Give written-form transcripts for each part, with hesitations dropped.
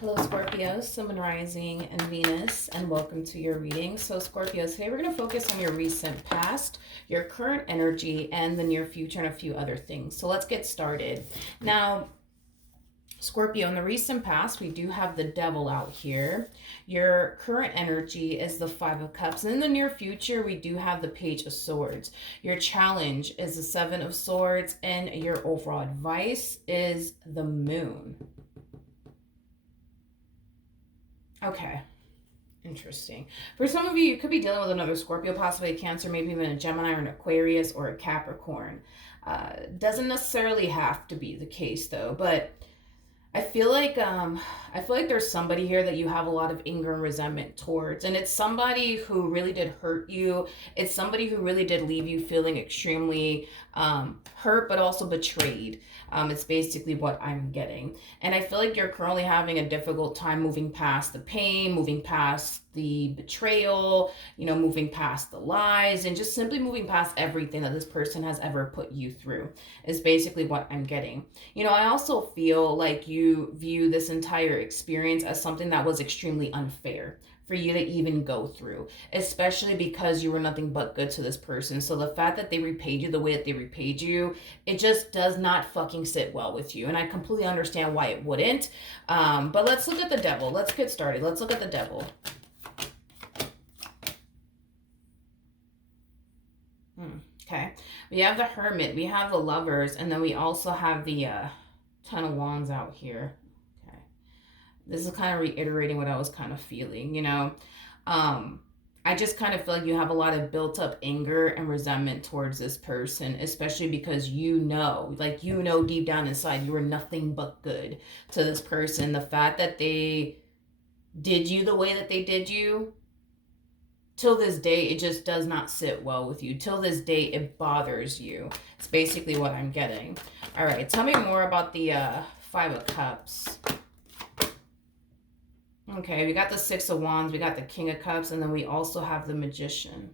Hello, Scorpios, Sun, Rising, and Venus, and welcome to your reading. So, Scorpios, today we're going to focus on your recent past, your current energy, and the near future, and a few other things. So, let's get started. Now, Scorpio, in the recent past, we do have the devil out here. Your current energy is the Five of Cups. And in the near future, we do have the Page of Swords. Your challenge is the Seven of Swords, and your overall advice is the Moon. Okay. Interesting. For some of you, you could be dealing with another Scorpio, possibly a Cancer, maybe even a Gemini or an Aquarius or a Capricorn. Doesn't necessarily have to be the case though, but I feel like there's somebody here that you have a lot of anger and resentment towards, and it's somebody who really did hurt you. It's somebody who really did leave you feeling extremely hurt, but also betrayed. It's basically what I'm getting, and I feel like you're currently having a difficult time moving past the pain, moving past the betrayal, moving past the lies, and just simply moving past everything that this person has ever put you through is basically what I'm getting. I also feel like you view this entire experience as something that was extremely unfair for you to even go through, especially because you were nothing but good to this person. So the fact that they repaid you the way that they repaid you, it just does not fucking sit well with you. And I completely understand why it wouldn't. But let's look at the devil. Let's get started. Let's look at the devil. Okay, we have the Hermit, we have the Lovers, and then we also have the Ten of Wands out here. Okay, this is kind of reiterating what I was kind of feeling, I just kind of feel like you have a lot of built up anger and resentment towards this person, especially because deep down inside you were nothing but good to this person. The fact that they did you the way that they did you, till this day, it just does not sit well with you. Till this day, it bothers you. It's basically what I'm getting. All right, tell me more about the Five of Cups. Okay, we got the Six of Wands, we got the King of Cups, and then we also have the Magician.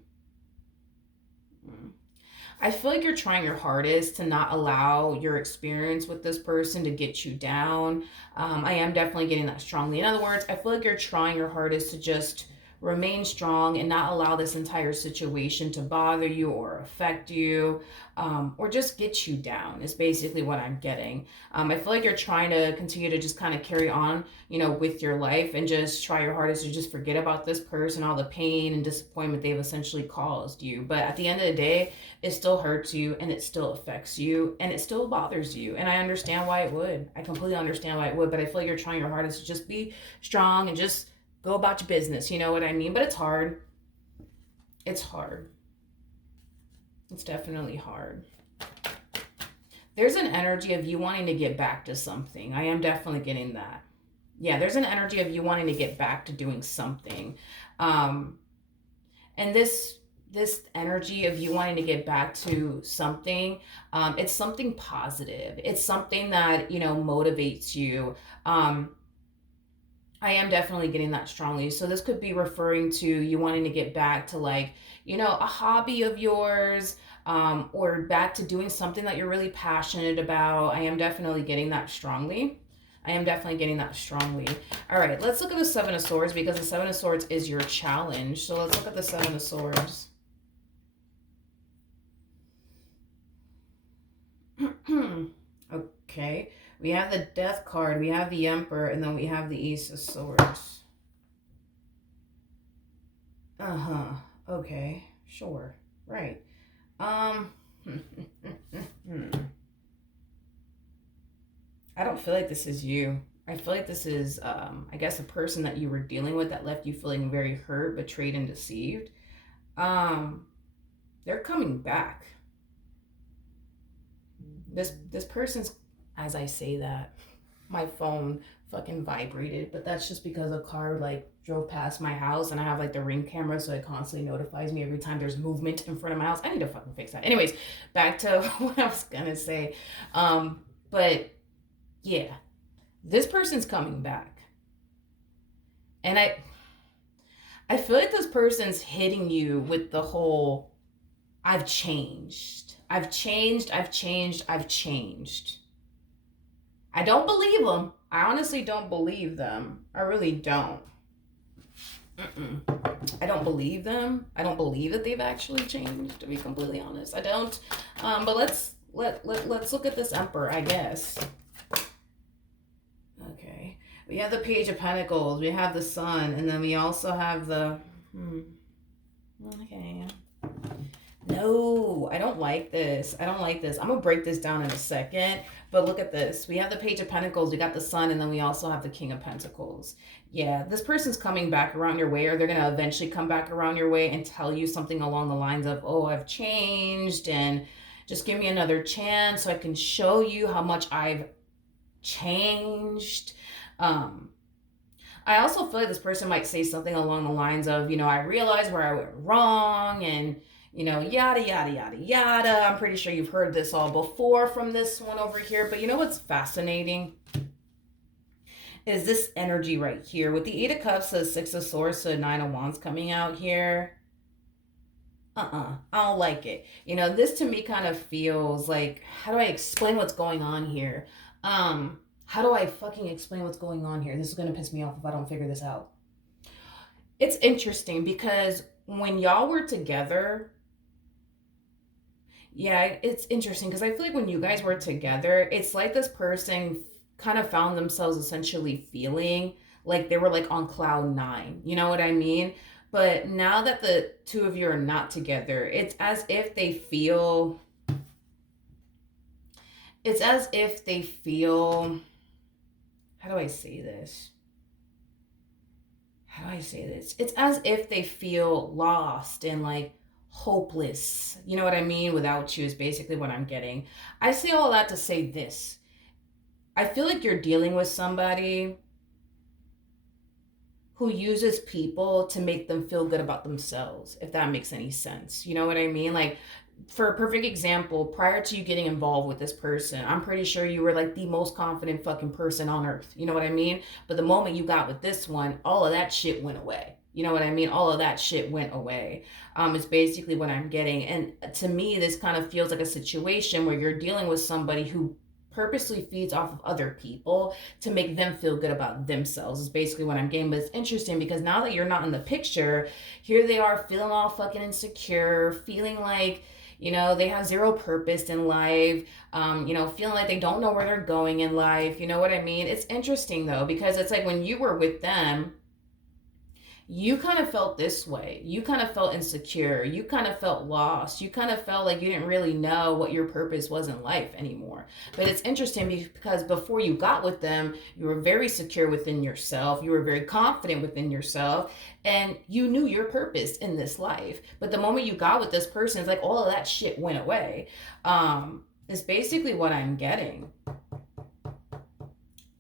I feel like you're trying your hardest to not allow your experience with this person to get you down. I am definitely getting that strongly. In other words, I feel like you're trying your hardest to just remain strong and not allow this entire situation to bother you or affect you, or just get you down is basically what I'm getting. I feel like you're trying to continue to just kind of carry on, with your life and just try your hardest to just forget about this person, all the pain and disappointment they've essentially caused you. But at the end of the day, it still hurts you and it still affects you and it still bothers you. And I understand why it would. I completely understand why it would, but I feel like you're trying your hardest to just be strong and just go about your business, you know what I mean? But it's hard. It's hard. It's definitely hard. There's an energy of you wanting to get back to something. I am definitely getting that. Yeah, there's an energy of you wanting to get back to doing something. And this energy of you wanting to get back to something, it's something positive. It's something that, motivates you. I am definitely getting that strongly. So this could be referring to you wanting to get back to a hobby of yours, or back to doing something that you're really passionate about. I am definitely getting that strongly. All right, let's look at the Seven of Swords because the Seven of Swords is your challenge. So let's look at the Seven of Swords. Okay. We have the Death card, we have the Emperor, and then we have the Ace of Swords. Okay. Sure. Right. I don't feel like this is you. I feel like this is, I guess, a person that you were dealing with that left you feeling very hurt, betrayed, and deceived. They're coming back. This person's, as I say that, my phone fucking vibrated, but that's just because a car drove past my house and I have the Ring camera, so it constantly notifies me every time there's movement in front of my house. I need to fucking fix that. Anyways, back to what I was gonna say. But yeah, this person's coming back. And I feel like this person's hitting you with the whole, I've changed. I've changed. I don't believe them. I honestly don't believe them. I really don't. Mm-mm. I don't believe them. I don't believe that they've actually changed. To be completely honest, I don't. But let's look at this emperor, I guess. Okay, we have the Page of Pentacles. We have the Sun, and then we also have the. Hmm, okay. No, I don't like this. I don't like this. I'm gonna break this down in a second. But look at this. We have the Page of Pentacles, we got the Sun, and then we also have the King of Pentacles. Yeah, this person's coming back around your way, or they're gonna eventually come back around your way and tell you something along the lines of, oh, I've changed, and just give me another chance so I can show you how much I've changed. Um, I also feel like this person might say something along the lines of, I realized where I went wrong and, yada, yada, yada, yada. I'm pretty sure you've heard this all before from this one over here. But you know what's fascinating? Is this energy right here with the Eight of Cups, the Six of Swords, the Nine of Wands coming out here. I don't like it. This to me kind of feels like, how do I explain what's going on here? How do I fucking explain what's going on here? This is gonna piss me off if I don't figure this out. It's interesting because when y'all were together, yeah, it's interesting because I feel like when you guys were together, it's like this person kind of found themselves essentially feeling like they were like on cloud nine. You know what I mean? But now that the two of you are not together, it's as if they feel, how do I say this? How do I say this? It's as if they feel lost and like hopeless. You know what I mean? Without you is basically what I'm getting. I say all that to say this. I feel like you're dealing with somebody who uses people to make them feel good about themselves, if that makes any sense. You know what I mean? Like, for a perfect example, prior to you getting involved with this person, I'm pretty sure you were like the most confident fucking person on earth. You know what I mean? But the moment you got with this one, all of that shit went away. You know what I mean? All of that shit went away. Is basically what I'm getting. And to me, this kind of feels like a situation where you're dealing with somebody who purposely feeds off of other people to make them feel good about themselves is basically what I'm getting. But it's interesting because now that you're not in the picture, here they are feeling all fucking insecure, feeling like they have zero purpose in life, feeling like they don't know where they're going in life. You know what I mean? It's interesting though, because it's like when you were with them, you kind of felt this way. You kind of felt insecure. You kind of felt lost. You kind of felt like you didn't really know what your purpose was in life anymore. But it's interesting because before you got with them, you were very secure within yourself. You were very confident within yourself. And you knew your purpose in this life. But the moment you got with this person, it's like all of that shit went away. It's basically what I'm getting.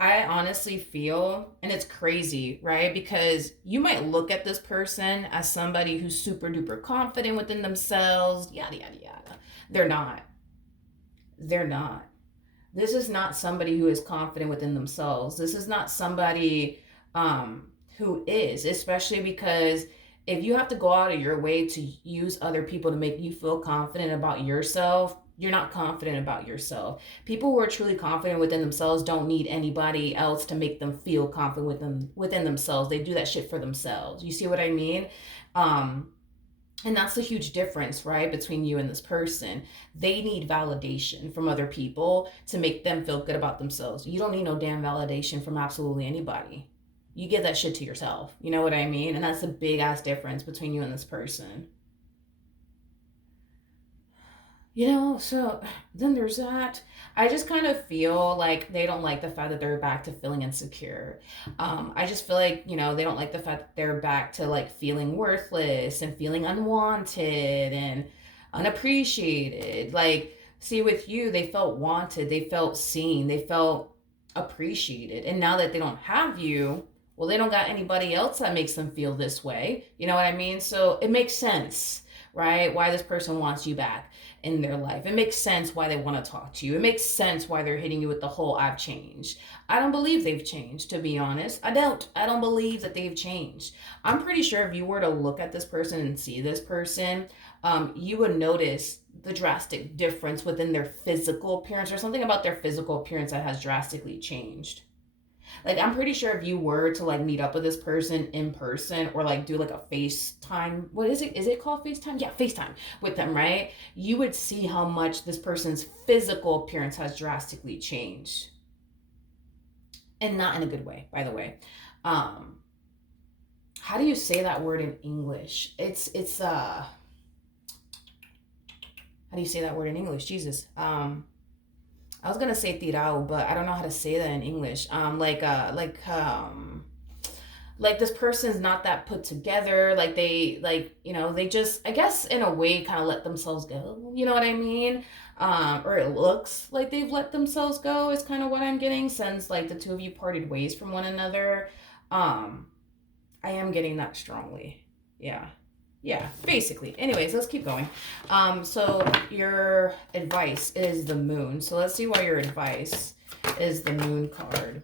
I honestly feel, and it's crazy, right? Because you might look at this person as somebody who's super duper confident within themselves, yada, yada, yada. They're not. They're not. This is not somebody who is confident within themselves. This is not somebody who is, especially because if you have to go out of your way to use other people to make you feel confident about yourself, you're not confident about yourself. People who are truly confident within themselves don't need anybody else to make them feel confident within themselves. They do that shit for themselves. You see what I mean? Um, and that's the huge difference, right, between you and this person. They need validation from other people to make them feel good about themselves. You don't need no damn validation from absolutely anybody. You give that shit to yourself. You know what I mean? And that's a big ass difference between you and this person. So then there's that. I just kind of feel like they don't like the fact that they're back to feeling insecure. I just feel like, they don't like the fact that they're back to like feeling worthless and feeling unwanted and unappreciated. Like, see, with you, they felt wanted, they felt seen, they felt appreciated. And now that they don't have you, well, they don't got anybody else that makes them feel this way. You know what I mean? So it makes sense, right? Why this person wants you back in their life. It makes sense why they want to talk to you. It makes sense why they're hitting you with the whole I've changed. I don't believe they've changed, to be honest. I don't. I don't believe that they've changed. I'm pretty sure if you were to look at this person and see this person, you would notice the drastic difference within their physical appearance or something about their physical appearance that has drastically changed. Like, I'm pretty sure if you were to like meet up with this person in person or like do like a FaceTime, what is it? Is it called FaceTime? Yeah, FaceTime with them, right? You would see how much this person's physical appearance has drastically changed. And not in a good way, by the way. Um, how do you say that word in English? It's how do you say that word in English? Jesus. I was gonna say tirao, but I don't know how to say that in English. Like this person's not that put together. Like they like they just, I guess, in a way kind of let themselves go. You know what I mean? Or it looks like they've let themselves go. Is kind of what I'm getting since like the two of you parted ways from one another. Um, I am getting that strongly. Yeah. Yeah, basically. Anyways, let's keep going. So your advice is the moon. So let's see why your advice is the moon card.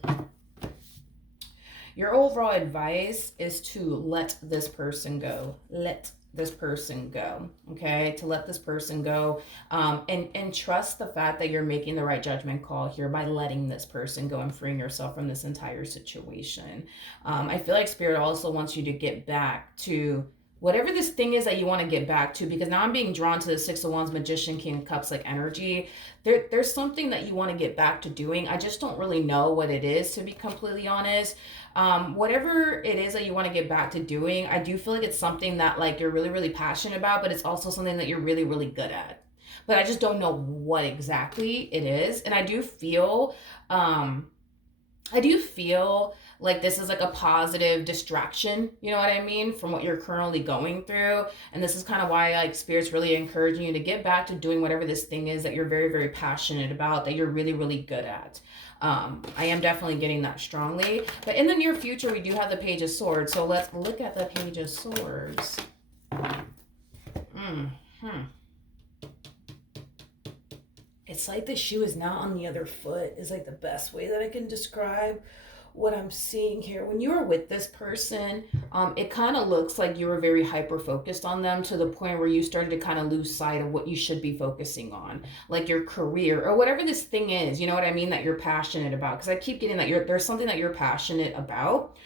Your overall advice is to let this person go. Let this person go. Okay, to let this person go, and trust the fact that you're making the right judgment call here by letting this person go and freeing yourself from this entire situation. I feel like Spirit also wants you to get back to whatever this thing is that you want to get back to, because now I'm being drawn to the Six of Wands, Magician, King of Cups like energy. There's something that you want to get back to doing. I just don't really know what it is, to be completely honest. Whatever it is that you want to get back to doing, I do feel like it's something that like you're really, really passionate about, but it's also something that you're really, really good at. But I just don't know what exactly it is. And I do feel like this is like a positive distraction, you know what I mean, from what you're currently going through. And this is kind of why like Spirit's really encouraging you to get back to doing whatever this thing is that you're very, very passionate about, that you're really, really good at. I am definitely getting that strongly. But in the near future, we do have the Page of Swords. So let's look at the Page of Swords. Mm-hmm. It's like the shoe is not on the other foot is like the best way that I can describe what I'm seeing here. When you were with this person, it kind of looks like you were very hyper focused on them to the point where you started to kind of lose sight of what you should be focusing on, like your career or whatever this thing is. You know what I mean? That you're passionate about. Because I keep getting that there's something that you're passionate about.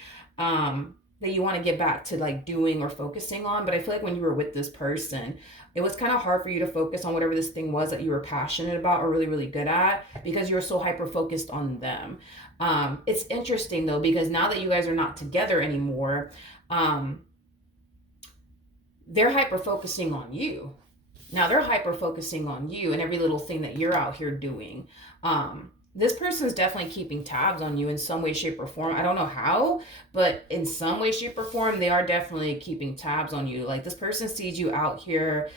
That you want to get back to like doing or focusing on. But I feel like when you were with this person, it was kind of hard for you to focus on whatever this thing was that you were passionate about or really, really good at, because you were so hyper focused on them. It's interesting though, because now that you guys are not together anymore, they're hyper focusing on you. Now they're hyper focusing on you and every little thing that you're out here doing. This person is definitely keeping tabs on you in some way, shape, or form. I don't know how, but in some way, shape, or form, they are definitely keeping tabs on you. Like this person sees you out here,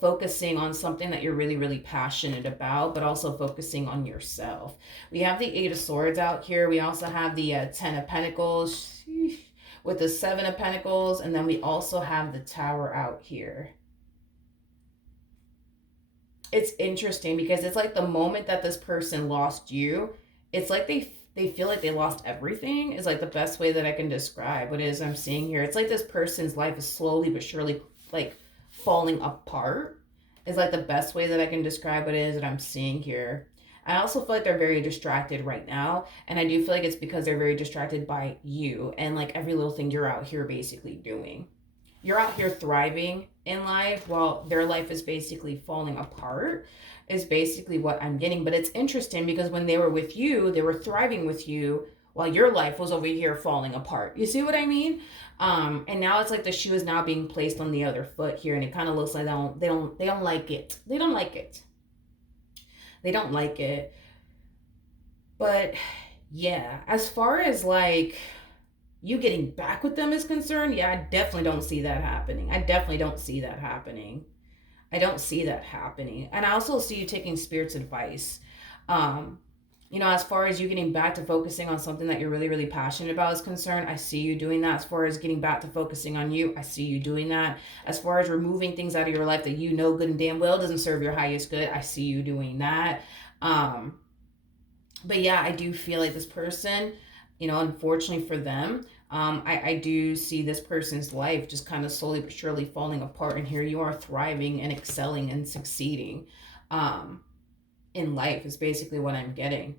focusing on something that you're really, really passionate about, but also focusing on yourself. We have the Eight of Swords out here. We also have the Ten of Pentacles with the Seven of Pentacles. And then we also have the Tower out here. It's interesting because it's like the moment that this person lost you, it's like they feel like they lost everything, is like the best way that I can describe what it is I'm seeing here. It's like this person's life is slowly but surely like falling apart, is like the best way that I can describe what it is that I'm seeing here. I also feel like they're very distracted right now, and I do feel like it's because they're very distracted by you and like every little thing you're out here basically doing. You're out here thriving in life while their life is basically falling apart, is basically what I'm getting. But it's interesting because when they were with you, they were thriving with you while your life was over here falling apart. You see what I mean? And now it's like the shoe is now being placed on the other foot here, and it kind of looks like they don't like it. They don't like it. They don't like it. But yeah, as far as like you getting back with them is concerned, yeah, I definitely don't see that happening. I definitely don't see that happening. I don't see that happening. And I also see you taking Spirit's advice. Um, as far as you getting back to focusing on something that you're really, really passionate about is concerned, I see you doing that. As far as getting back to focusing on you, I see you doing that. As far as removing things out of your life that you know good and damn well doesn't serve your highest good, I see you doing that. But yeah, I do feel like this person, unfortunately for them, I do see this person's life just kind of slowly but surely falling apart. And here you are thriving and excelling and succeeding in life is basically what I'm getting.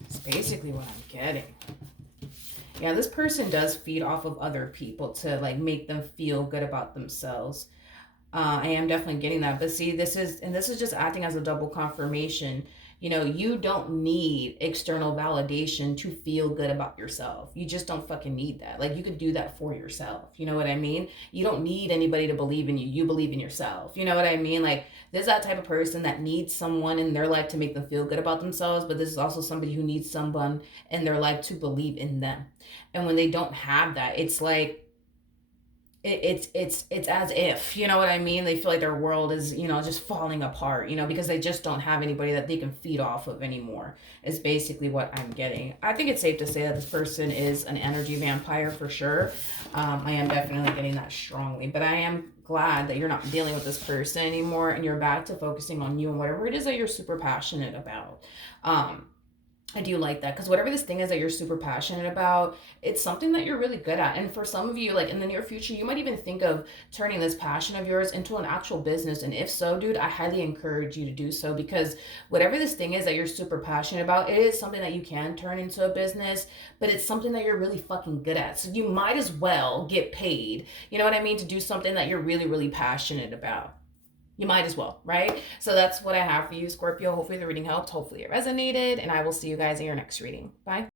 It's basically what I'm getting. Yeah, this person does feed off of other people to like make them feel good about themselves. I am definitely getting that. But see, this is just acting as a double confirmation. You know, you don't need external validation to feel good about yourself. You just don't fucking need that. Like, you could do that for yourself. You know what I mean? You don't need anybody to believe in you. You believe in yourself. You know what I mean? Like, there's that type of person that needs someone in their life to make them feel good about themselves. But this is also somebody who needs someone in their life to believe in them. And when they don't have that, it's like, it's as if, you know what I mean, they feel like their world is, you know, just falling apart, you know, because they just don't have anybody that they can feed off of anymore, is basically what I'm getting. I think it's safe to say that this person is an energy vampire for sure. I am definitely getting that strongly, but I am glad that you're not dealing with this person anymore and you're back to focusing on you and whatever it is that you're super passionate about. I do like that because whatever this thing is that you're super passionate about, it's something that you're really good at. And for some of you, like in the near future, you might even think of turning this passion of yours into an actual business. And if so, dude, I highly encourage you to do so because whatever this thing is that you're super passionate about, it is something that you can turn into a business, but it's something that you're really fucking good at. So you might as well get paid, you know what I mean, to do something that you're really, really passionate about. You might as well, right? So that's what I have for you, Scorpio. Hopefully the reading helped. Hopefully it resonated. And I will see you guys in your next reading. Bye.